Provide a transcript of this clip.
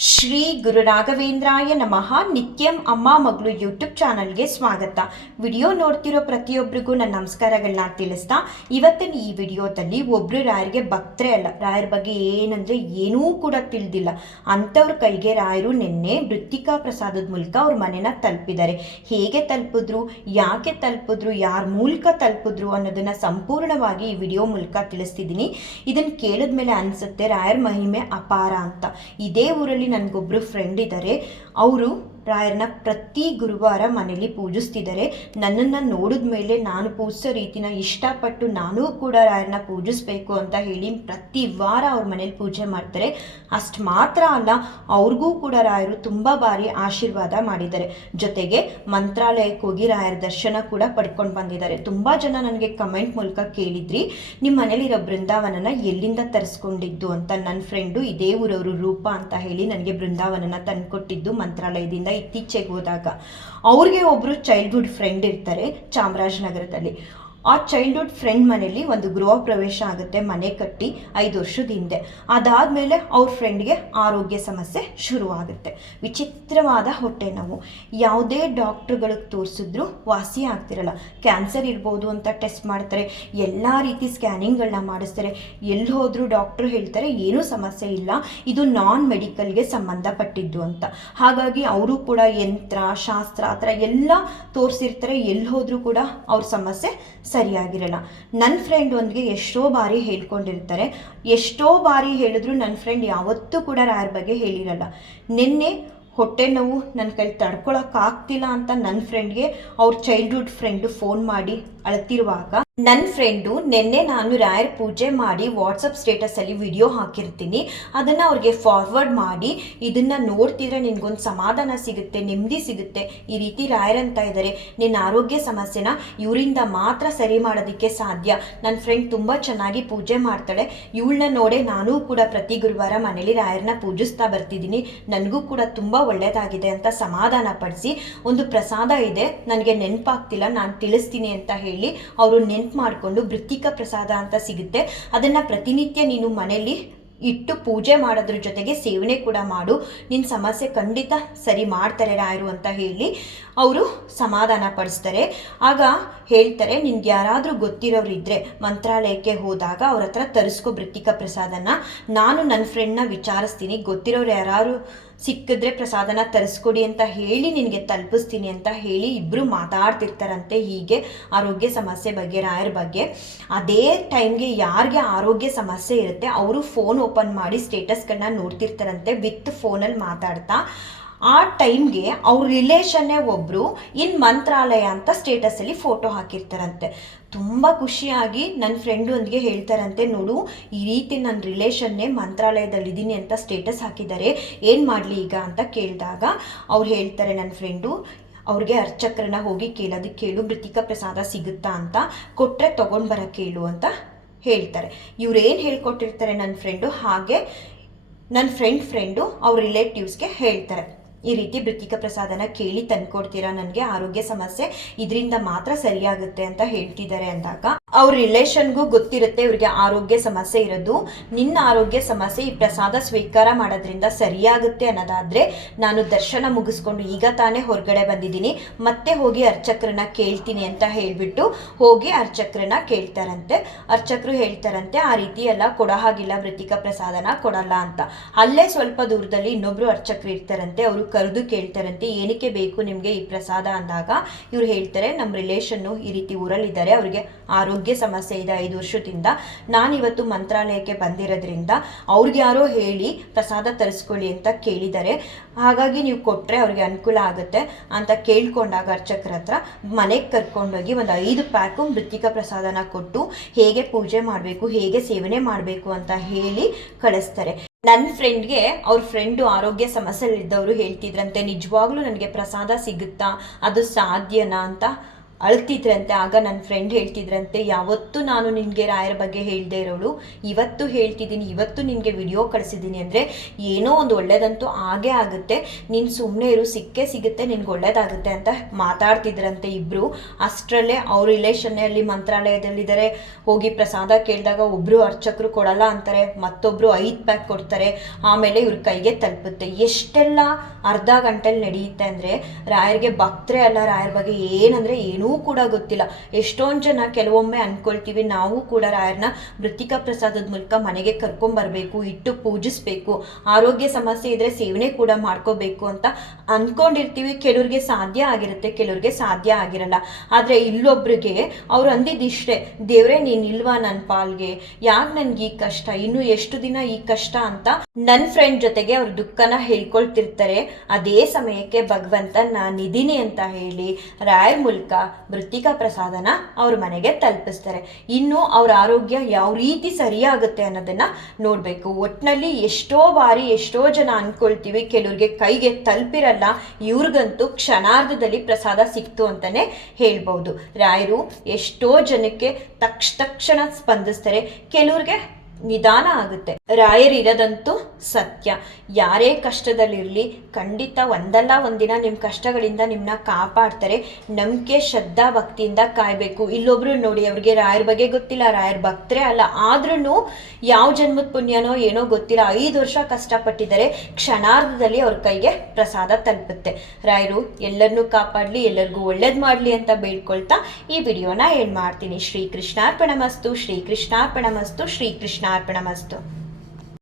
Shh. Shri ಗುರು ರಾಘವೇಂದ್ರಾಯ ನಮಃ. ನಿತ್ಯಂ ಅಮ್ಮ ಮಗಳು ಯೂಟ್ಯೂಬ್ ಚಾನಲ್ಗೆ ಸ್ವಾಗತ. ವಿಡಿಯೋ ನೋಡ್ತಿರೋ ಪ್ರತಿಯೊಬ್ಬರಿಗೂ ನನ್ನ ನಮಸ್ಕಾರಗಳನ್ನ ತಿಳಿಸ್ತಾ, ಇವತ್ತಿನ ಈ ವಿಡಿಯೋದಲ್ಲಿ ಒಬ್ರು ರಾಯರಿಗೆ ಭಕ್ತರೇ ಅಲ್ಲ, ರಾಯರ ಬಗ್ಗೆ ಏನಂದ್ರೆ ಏನೂ ಕೂಡ ತಿಳಿದಿಲ್ಲ. ಅಂಥವ್ರ ಕೈಗೆ ರಾಯರು ನಿನ್ನೆ ಮೃತ್ತಿಕಾ ಪ್ರಸಾದದ ಮೂಲಕ ಅವ್ರ ಮನೆನ ತಲುಪಿದ್ದಾರೆ. ಹೇಗೆ ತಲುಪಿದ್ರು, ಯಾಕೆ ತಲುಪಿದ್ರು, ಯಾರ ಮೂಲಕ ತಲುಪಿದ್ರು ಅನ್ನೋದನ್ನ ಸಂಪೂರ್ಣವಾಗಿ ಈ ವಿಡಿಯೋ ಮೂಲಕ ತಿಳಿಸ್ತಿದ್ದೀನಿ. ಇದನ್ನ ಕೇಳಿದ್ಮೇಲೆ ಅನ್ಸುತ್ತೆ ರಾಯರ ಮಹಿಮೆ ಅಪಾರ ಅಂತ. ಇದೇ ಊರಲ್ಲಿ ನನಗೊಬ್ರು ಫ್ರೆಂಡ್ ಇದ್ದಾರೆ ಅವರು ರಾಯರನ್ನ ಪ್ರತಿ ಗುರುವಾರ ಮನೇಲಿ ಪೂಜಿಸ್ತಿದ್ದಾರೆ. ನನ್ನನ್ನು ನೋಡಿದ ಮೇಲೆ ನಾನು ಪೂಜಿಸೋ ರೀತಿನ ಇಷ್ಟಪಟ್ಟು ನಾನೂ ಕೂಡ ರಾಯರನ್ನ ಪೂಜಿಸ್ಬೇಕು ಅಂತ ಹೇಳಿ ಪ್ರತಿ ವಾರ ಅವ್ರ ಮನೇಲಿ ಪೂಜೆ ಮಾಡ್ತಾರೆ. ಅಷ್ಟು ಮಾತ್ರ ಅಲ್ಲ, ಅವ್ರಿಗೂ ಕೂಡ ರಾಯರು ತುಂಬ ಬಾರಿ ಆಶೀರ್ವಾದ ಮಾಡಿದ್ದಾರೆ. ಜೊತೆಗೆ ಮಂತ್ರಾಲಯಕ್ಕೆ ಹೋಗಿ ರಾಯರ ದರ್ಶನ ಕೂಡ ಪಡ್ಕೊಂಡು ಬಂದಿದ್ದಾರೆ. ತುಂಬ ಜನ ನನಗೆ ಕಮೆಂಟ್ ಮೂಲಕ ಕೇಳಿದ್ರಿ ನಿಮ್ಮ ಮನೇಲಿರೋ ಬೃಂದಾವನನ ಎಲ್ಲಿಂದ ತರಿಸ್ಕೊಂಡಿದ್ದು? ಅಂತ ನನ್ನ ಫ್ರೆಂಡು ಇದೇ ಊರವರು ರೂಪ ಅಂತ ಹೇಳಿ ನನಗೆ ಬೃಂದಾವನನ ತಂದುಕೊಟ್ಟಿದ್ದು ಮಂತ್ರಾಲಯದಿಂದ ಇತ್ತೀಚೆಗೆ ಹೋದಾಗ. ಅವ್ರಿಗೆ ಒಬ್ಬರು ಚೈಲ್ಡ್ಹುಡ್ ಫ್ರೆಂಡ್ ಇರ್ತಾರೆ ಚಾಮರಾಜನಗರದಲ್ಲಿ. ಆ ಚೈಲ್ಡ್ಹುಡ್ ಫ್ರೆಂಡ್ ಮನೇಲಿ ಒಂದು ಗೃಹ ಪ್ರವೇಶ ಆಗುತ್ತೆ, ಮನೆ ಕಟ್ಟಿ ಐದು ವರ್ಷದ ಹಿಂದೆ. ಅದಾದಮೇಲೆ ಅವ್ರ ಫ್ರೆಂಡ್ಗೆ ಆರೋಗ್ಯ ಸಮಸ್ಯೆ ಶುರುವಾಗುತ್ತೆ. ವಿಚಿತ್ರವಾದ ಹೊಟ್ಟೆ ನೋವು. ಯಾವುದೇ ಡಾಕ್ಟ್ರುಗಳಿಗೆ ತೋರಿಸಿದ್ರು ವಾಸಿ ಆಗ್ತಿರಲ್ಲ. ಕ್ಯಾನ್ಸರ್ ಇರ್ಬೋದು ಅಂತ ಟೆಸ್ಟ್ ಮಾಡ್ತಾರೆ, ಎಲ್ಲ ರೀತಿ ಸ್ಕ್ಯಾನಿಂಗ್ಗಳನ್ನ ಮಾಡಿಸ್ತಾರೆ. ಎಲ್ಲಿ ಹೋದರೂ ಡಾಕ್ಟ್ರು ಹೇಳ್ತಾರೆ, ಏನೂ ಸಮಸ್ಯೆ ಇಲ್ಲ, ಇದು ನಾನ್ ಮೆಡಿಕಲ್ಗೆ ಸಂಬಂಧಪಟ್ಟಿದ್ದು ಅಂತ. ಹಾಗಾಗಿ ಅವರು ಕೂಡ ಯಂತ್ರ, ಶಾಸ್ತ್ರ ಆ ಥರ ಎಲ್ಲ ತೋರಿಸಿರ್ತಾರೆ ಎಲ್ಲಿ ಹೋದರೂ ಕೂಡ ಅವ್ರ ಸಮಸ್ಯೆ ಸರಿಯಾಗಿರಲ್ಲ. ನನ್ನ ಫ್ರೆಂಡ್ ಒಂದಿಗೆ ಎಷ್ಟೋ ಬಾರಿ ಹೇಳ್ಕೊಂಡಿರ್ತಾರೆ. ಎಷ್ಟೋ ಬಾರಿ ಹೇಳಿದ್ರು ನನ್ನ ಫ್ರೆಂಡ್ ಯಾವತ್ತೂ ಕೂಡ ಯಾರ ಬಗ್ಗೆ ಹೇಳಿರಲ್ಲ. ನಿನ್ನೆ ಹೊಟ್ಟೆ ನೋವು ನನ್ನ ಕೈಲಿ ತಡ್ಕೊಳಕ್ಕಾಗ್ತಿಲ್ಲ ಅಂತ ನನ್ನ ಫ್ರೆಂಡ್ಗೆ ಅವ್ರ ಚೈಲ್ಡ್ಹುಡ್ ಫ್ರೆಂಡು ಫೋನ್ ಮಾಡಿ ಅಳ್ತಿರುವಾಗ ನನ್ನ ಫ್ರೆಂಡು ನಿನ್ನೆ ನಾನು ರಾಯರ್ ಪೂಜೆ ಮಾಡಿ ವಾಟ್ಸಪ್ ಸ್ಟೇಟಸಲ್ಲಿ ವಿಡಿಯೋ ಹಾಕಿರ್ತೀನಿ. ಅದನ್ನು ಅವ್ರಿಗೆ ಫಾರ್ವರ್ಡ್ ಮಾಡಿ, ಇದನ್ನು ನೋಡ್ತಿದ್ರೆ ನಿನಗೊಂದು ಸಮಾಧಾನ ಸಿಗುತ್ತೆ, ನೆಮ್ಮದಿ ಸಿಗುತ್ತೆ. ಈ ರೀತಿ ರಾಯರ್ ಅಂತ ಇದ್ದಾರೆ ನಿನ್ನ ಆರೋಗ್ಯ ಸಮಸ್ಯೆನ ಇವರಿಂದ ಮಾತ್ರ ಸರಿ ಮಾಡೋದಕ್ಕೆ ಸಾಧ್ಯ. ನನ್ನ ಫ್ರೆಂಡ್ ತುಂಬ ಚೆನ್ನಾಗಿ ಪೂಜೆ ಮಾಡ್ತಾಳೆ. ಇವಳನ್ನ ನೋಡೇ ನಾನೂ ಕೂಡ ಪ್ರತಿ ಗುರುವಾರ ಮನೇಲಿ ರಾಯರನ್ನ ಪೂಜಿಸ್ತಾ ಬರ್ತಿದ್ದೀನಿ. ನನಗೂ ಕೂಡ ತುಂಬ ಒಳ್ಳೆಯದಾಗಿದೆ ಅಂತ ಸಮಾಧಾನ ಪಡಿಸಿ. ಒಂದು ಪ್ರಸಾದ ಇದೆ. ನನಗೆ ನೆನಪಾಗ್ತಿಲ್ಲ. ನಾನು ತಿಳಿಸ್ತೀನಿ ಅಂತ ಹೇಳಿ, ಅವರು ನೆನ್ಪು ಮಾಡಿಕೊಂಡು ಮೃತ್ತಿಕ ಪ್ರಸಾದ ಅಂತ ಸಿಗುತ್ತೆ. ಅದನ್ನು ಪ್ರತಿನಿತ್ಯ ನೀನು ಮನೆಯಲ್ಲಿ ಇಟ್ಟು ಪೂಜೆ ಮಾಡೋದ್ರ ಜೊತೆಗೆ ಸೇವನೆ ಕೂಡ ಮಾಡು. ನಿನ್ನ ಸಮಸ್ಯೆ ಖಂಡಿತ ಸರಿ ಮಾಡ್ತಾರೆ ರಾಯರು ಅಂತ ಹೇಳಿ ಅವರು ಸಮಾಧಾನ ಪಡಿಸ್ತಾರೆ. ಆಗ ಹೇಳ್ತಾರೆ, ನಿನ್ಗೆ ಯಾರಾದರೂ ಗೊತ್ತಿರೋರು ಇದ್ದರೆ ಮಂತ್ರಾಲಯಕ್ಕೆ ಹೋದಾಗ ಅವ್ರ ಹತ್ರ ತರಿಸ್ಕೊ ಬೃತ್ತಿಕ ಪ್ರಸಾದನ. ನಾನು ನನ್ನ ಫ್ರೆಂಡ್ನ ವಿಚಾರಿಸ್ತೀನಿ, ಗೊತ್ತಿರೋರು ಯಾರು ಸಿಕ್ಕಿದ್ರೆ ಪ್ರಸಾದನ ತರಿಸ್ಕೊಡಿ ಅಂತ ಹೇಳಿ ನಿನಗೆ ತಲುಪಿಸ್ತೀನಿ ಅಂತ ಹೇಳಿ ಇಬ್ಬರು ಮಾತಾಡ್ತಿರ್ತಾರಂತೆ ಹೀಗೆ ಆರೋಗ್ಯ ಸಮಸ್ಯೆ ಬಗ್ಗೆ, ರಾಯರ ಬಗ್ಗೆ. ಅದೇ ಟೈಮ್ಗೆ ಯಾರಿಗೆ ಆರೋಗ್ಯ ಸಮಸ್ಯೆ ಇರುತ್ತೆ, ಅವರು ಫೋನ್ ಓಪನ್ ಮಾಡಿ ಸ್ಟೇಟಸ್ಗಳನ್ನ ನೋಡ್ತಿರ್ತಾರಂತೆ ವಿತ್ ಫೋನಲ್ಲಿ ಮಾತಾಡ್ತಾ, ಆ ಟೈಮ್ಗೆ ಅವ್ರ ರಿಲೇಷನ್ನೇ ಒಬ್ಬರು ಇನ್ ಮಂತ್ರಾಲಯ ಅಂತ ಸ್ಟೇಟಸಲ್ಲಿ ಫೋಟೋ ಹಾಕಿರ್ತಾರಂತೆ. ತುಂಬ ಖುಷಿಯಾಗಿ ನನ್ನ ಫ್ರೆಂಡು ಒಂದಿಗೆ ಹೇಳ್ತಾರಂತೆ, ನೋಡು, ಈ ರೀತಿ ನನ್ನ ರಿಲೇಷನ್ನೇ ಮಂತ್ರಾಲಯದಲ್ಲಿದ್ದೀನಿ ಅಂತ ಸ್ಟೇಟಸ್ ಹಾಕಿದ್ದಾರೆ, ಏನು ಮಾಡಲಿ ಈಗ? ಅಂತ ಕೇಳಿದಾಗ ಅವ್ರು ಹೇಳ್ತಾರೆ ನನ್ನ ಫ್ರೆಂಡು, ಅವ್ರಿಗೆ ಅರ್ಚಕ್ರನ್ನ ಹೋಗಿ ಕೇಳೋದಕ್ಕೆ ಕೇಳು, ಮೃತಿಕ ಪ್ರಸಾದ ಸಿಗುತ್ತಾ ಅಂತ ಕೊಟ್ಟರೆ ತೊಗೊಂಡು ಬರೋಕ್ಕೆ ಕೇಳು ಅಂತ ಹೇಳ್ತಾರೆ. ಇವ್ರು ಏನು ಹೇಳ್ಕೊಟ್ಟಿರ್ತಾರೆ ನನ್ನ ಫ್ರೆಂಡು ಹಾಗೆ ನನ್ನ ಫ್ರೆಂಡ್ ಫ್ರೆಂಡು ಅವ್ರ ರಿಲೇಟಿವ್ಸ್ಗೆ ಹೇಳ್ತಾರೆ. ಈ ರೀತಿ ಮೃತಿಕ ಪ್ರಸಾದನ ಕೇಳಿ ತಂದ್ಕೊಡ್ತೀರಾ? ನನಗೆ ಆರೋಗ್ಯ ಸಮಸ್ಯೆ. ಇದರಿಂದ ಮಾತ್ರ ಸರಿಯಾಗುತ್ತೆ ಅಂತ ಹೇಳ್ತಿದ್ದಾರೆ ಅಂದಾಗ ಅವ್ರ ರಿಲೇಷನ್ಗೂ ಗೊತ್ತಿರುತ್ತೆ, ಇವ್ರಿಗೆ ಆರೋಗ್ಯ ಸಮಸ್ಯೆ ಇರೋದು. ನಿನ್ನ ಆರೋಗ್ಯ ಸಮಸ್ಯೆ ಈ ಪ್ರಸಾದ ಸ್ವೀಕಾರ ಮಾಡೋದ್ರಿಂದ ಸರಿಯಾಗುತ್ತೆ ಅನ್ನೋದಾದ್ರೆ ನಾನು ದರ್ಶನ ಮುಗಿಸ್ಕೊಂಡು ಈಗ ತಾನೇ ಹೊರಗಡೆ ಬಂದಿದ್ದೀನಿ. ಮತ್ತೆ ಹೋಗಿ ಅರ್ಚಕ್ರನ್ನ ಕೇಳ್ತೀನಿ ಅಂತ ಹೇಳ್ಬಿಟ್ಟು ಹೋಗಿ ಅರ್ಚಕ್ರನ್ನ ಕೇಳ್ತಾರಂತೆ. ಅರ್ಚಕರು ಹೇಳ್ತಾರಂತೆ, ಆ ರೀತಿ ಎಲ್ಲ ಕೊಡೋ ಹಾಗಿಲ್ಲ ಮೃತಿಕ ಪ್ರಸಾದನ ಕೊಡಲ್ಲ ಅಂತ. ಅಲ್ಲೇ ಸ್ವಲ್ಪ ದೂರದಲ್ಲಿ ಇನ್ನೊಬ್ರು ಅರ್ಚಕರು ಇರ್ತಾರಂತೆ. ಅವರು ಕರೆದು ಕೇಳ್ತಾರಂತೆ, ಏನಕ್ಕೆ ಬೇಕು ನಿಮಗೆ ಈ ಪ್ರಸಾದ? ಅಂದಾಗ ಇವ್ರು ಹೇಳ್ತಾರೆ, ನಮ್ಮ ರಿಲೇಷನ್ನು ಈ ರೀತಿ ಊರಲ್ಲಿದ್ದಾರೆ, ಅವರಿಗೆ ಆರೋಗ್ಯ ಸಮಸ್ಯೆ ಇದೆ ಐದು ವರ್ಷದಿಂದ. ನಾನಿವತ್ತು ಮಂತ್ರಾಲಯಕ್ಕೆ ಬಂದಿರೋದ್ರಿಂದ ಅವ್ರಿಗೆ ಯಾರೋ ಹೇಳಿ ಪ್ರಸಾದ ತರಿಸ್ಕೊಳ್ಳಿ ಅಂತ ಕೇಳಿದ್ದಾರೆ. ಹಾಗಾಗಿ ನೀವು ಕೊಟ್ಟರೆ ಅವ್ರಿಗೆ ಅನುಕೂಲ ಆಗುತ್ತೆ ಅಂತ ಕೇಳ್ಕೊಂಡಾಗ ಅರ್ಚಕರ ಹತ್ರ ಮನೆಗೆ ಕರ್ಕೊಂಡೋಗಿ ಒಂದು ಐದು ಪ್ಯಾಕು ಮೃತ್ತಿಕ ಪ್ರಸಾದನ ಕೊಟ್ಟು ಹೇಗೆ ಪೂಜೆ ಮಾಡಬೇಕು, ಹೇಗೆ ಸೇವನೆ ಮಾಡಬೇಕು ಅಂತ ಹೇಳಿ ಕಳಿಸ್ತಾರೆ. ನನ್ನ ಫ್ರೆಂಡ್ಗೆ ಅವ್ರ ಫ್ರೆಂಡು ಆರೋಗ್ಯ ಸಮಸ್ಯೆಲಿದ್ದವರು ಹೇಳ್ತಿದ್ರಂತೆ ನಿಜವಾಗ್ಲೂ ನನಗೆ ಪ್ರಸಾದ ಸಿಗುತ್ತಾ? ಅದು ಸಾಧ್ಯನಾ ಅಂತ ಅಳ್ತಿದ್ರಂತೆ, ಆಗ ನನ್ನ ಫ್ರೆಂಡ್ ಹೇಳ್ತಿದ್ರಂತೆ, ಯಾವತ್ತೂ ನಾನು ನಿನಗೆ ರಾಯರ ಬಗ್ಗೆ ಹೇಳ್ದೇ ಇರೋಳು. ಇವತ್ತು ಹೇಳ್ತಿದ್ದೀನಿ, ಇವತ್ತು ನಿನಗೆ ವಿಡಿಯೋ ಕಳಿಸಿದ್ದೀನಿ. ಅಂದರೆ, ಏನೋ ಒಂದು ಒಳ್ಳೇದಂತೂ ಆಗೇ ಆಗುತ್ತೆ. ನೀನು ಸುಮ್ಮನೆ ಇರು, ಸಿಕ್ಕೇ ಸಿಗುತ್ತೆ, ನಿನ್ಗೆ ಒಳ್ಳೇದಾಗುತ್ತೆ ಅಂತ ಮಾತಾಡ್ತಿದ್ರಂತೆ ಇಬ್ಬರು ಅಷ್ಟರಲ್ಲೇ ಅವ್ರ ರಿಲೇಷನ್ನಲ್ಲಿ ಮಂತ್ರಾಲಯದಲ್ಲಿದ್ದಾರೆ. ಹೋಗಿ ಪ್ರಸಾದ ಕೇಳಿದಾಗ ಒಬ್ಬರು ಅರ್ಚಕರು ಕೊಡಲ್ಲ ಅಂತಾರೆ ಮತ್ತೊಬ್ಬರು ಐದು ಪ್ಯಾಕ್ ಕೊಡ್ತಾರೆ. ಆಮೇಲೆ ಇವ್ರ ಕೈಗೆ ತಲುಪುತ್ತೆ. ಎಷ್ಟೆಲ್ಲ ಅರ್ಧ ಗಂಟೆಲಿ ನಡೆಯುತ್ತೆ ಅಂದರೆ, ರಾಯರಿಗೆ ಭಕ್ತರೇ ಅಲ್ಲ, ರಾಯರ ಬಗ್ಗೆ ಏನಂದರೆ ಏನೂ ಕೂಡ ಗೊತ್ತಿಲ್ಲ. ಎಷ್ಟೊಂದು ಜನ ಕೆಲವೊಮ್ಮೆ ಅನ್ಕೊಳ್ತೀವಿ, ನಾವು ಕೂಡ ರಾಯರ್ನ ಮೃತಿಕಾ ಪ್ರಸಾದದ ಮೂಲಕ ಮನೆಗೆ ಕರ್ಕೊಂಬರ್ಬೇಕು ಇಟ್ಟು ಪೂಜಿಸ್ಬೇಕು, ಆರೋಗ್ಯ ಸಮಸ್ಯೆ ಇದ್ರೆ ಸೇವನೆ ಕೂಡ ಮಾಡ್ಕೋಬೇಕು ಅಂತ ಅನ್ಕೊಂಡಿರ್ತೀವಿ. ಕೆಲವ್ರಿಗೆ ಸಾಧ್ಯ ಆಗಿರುತ್ತೆ, ಕೆಲವ್ರಿಗೆ ಸಾಧ್ಯ ಆಗಿರಲ್ಲ. ಆದ್ರೆ ಇಲ್ಲೊಬ್ರಿಗೆ ಅವ್ರು ಅಂದಿದ್ದಿಷ್ಟೇ ದೇವ್ರೆ, ನೀನ್ ಇಲ್ವಾ ನನ್ನ ಪಾಲ್ಗೆ? ಯಾಕೆ ನನ್ಗೆ ಈ ಕಷ್ಟ? ಇನ್ನು ಎಷ್ಟು ದಿನ ಈ ಕಷ್ಟ ಅಂತ ನನ್ನ ಫ್ರೆಂಡ್ ಜೊತೆಗೆ ಅವ್ರ ದುಃಖನ ಹೇಳ್ಕೊಳ್ತಿರ್ತಾರೆ. ಅದೇ ಸಮಯಕ್ಕೆ ಭಗವಂತ ನಾನಿದ್ದೀನಿ ಅಂತ ಹೇಳಿ ರಾಯರ್ ಮೂಲಕ ಮೃತ್ತಿಕಾ ಪ್ರಸಾದನ ಅವ್ರ ಮನೆಗೆ ತಲುಪಿಸ್ತಾರೆ. ಇನ್ನು ಅವ್ರ ಆರೋಗ್ಯ ಯಾವ ರೀತಿ ಸರಿಯಾಗುತ್ತೆ ಅನ್ನೋದನ್ನ ನೋಡಬೇಕು. ಒಟ್ಟಿನಲ್ಲಿ ಎಷ್ಟೋ ಬಾರಿ ಎಷ್ಟೋ ಜನ ಅನ್ಕೊಳ್ತೀವಿ, ಕೆಲವ್ರಿಗೆ ಕೈಗೆ ತಲುಪಿರಲ್ಲ, ಇವ್ರಿಗಂತೂ ಕ್ಷಣಾರ್ಧದಲ್ಲಿ ಪ್ರಸಾದ ಸಿಕ್ತು ಅಂತಾನೆ ಹೇಳ್ಬೋದು. ರಾಯರು ಎಷ್ಟೋ ಜನಕ್ಕೆ ತಕ್ಷ ತಕ್ಷಣ ಸ್ಪಂದಿಸ್ತಾರೆ. ಕೆಲವ್ರಿಗೆ ನಿಧಾನ ಆಗುತ್ತೆ. ರಾಯರಿರೋದಂತೂ ಸತ್ಯ. ಯಾರೇ ಕಷ್ಟದಲ್ಲಿರಲಿ, ಖಂಡಿತ ಒಂದಲ್ಲ ಒಂದಿನ ನಿಮ್ಮ ಕಷ್ಟಗಳಿಂದ ನಿಮ್ಮನ್ನ ಕಾಪಾಡ್ತಾರೆ. ನಂಬಿಕೆ, ಶ್ರದ್ಧಾ, ಭಕ್ತಿಯಿಂದ ಕಾಯಬೇಕು. ಇಲ್ಲೊಬ್ರು ನೋಡಿ ಅವ್ರಿಗೆ ರಾಯರ ಬಗ್ಗೆ ಗೊತ್ತಿಲ್ಲ. ರಾಯರ ಭಕ್ತರೇ ಅಲ್ಲ. ಆದ್ರೂ ಯಾವ ಜನ್ಮದ ಪುಣ್ಯನೋ ಏನೋ ಗೊತ್ತಿಲ್ಲ. ಐದು ವರ್ಷ ಕಷ್ಟಪಟ್ಟಿದ್ದಾರೆ. ಕ್ಷಣಾರ್ಧದಲ್ಲಿ ಅವ್ರ ಕೈಗೆ ಪ್ರಸಾದ ತಲುಪುತ್ತೆ. ರಾಯರು ಎಲ್ಲರನ್ನೂ ಕಾಪಾಡಲಿ, ಎಲ್ಲರಿಗೂ ಒಳ್ಳೇದು ಮಾಡಲಿ ಅಂತ ಬೇಡ್ಕೊಳ್ತಾ ಈ ವಿಡಿಯೋನ ಏನು ಮಾಡ್ತೀನಿ? ಶ್ರೀ ಕೃಷ್ಣಾರ್ಪಣಮಸ್ತು ಶ್ರೀ ಕೃಷ್ಣಾರ್ಪಣಮಸ್ತು ಶ್ರೀ ಕೃಷ್ಣಾರ್ಪಣಮಸ್ತು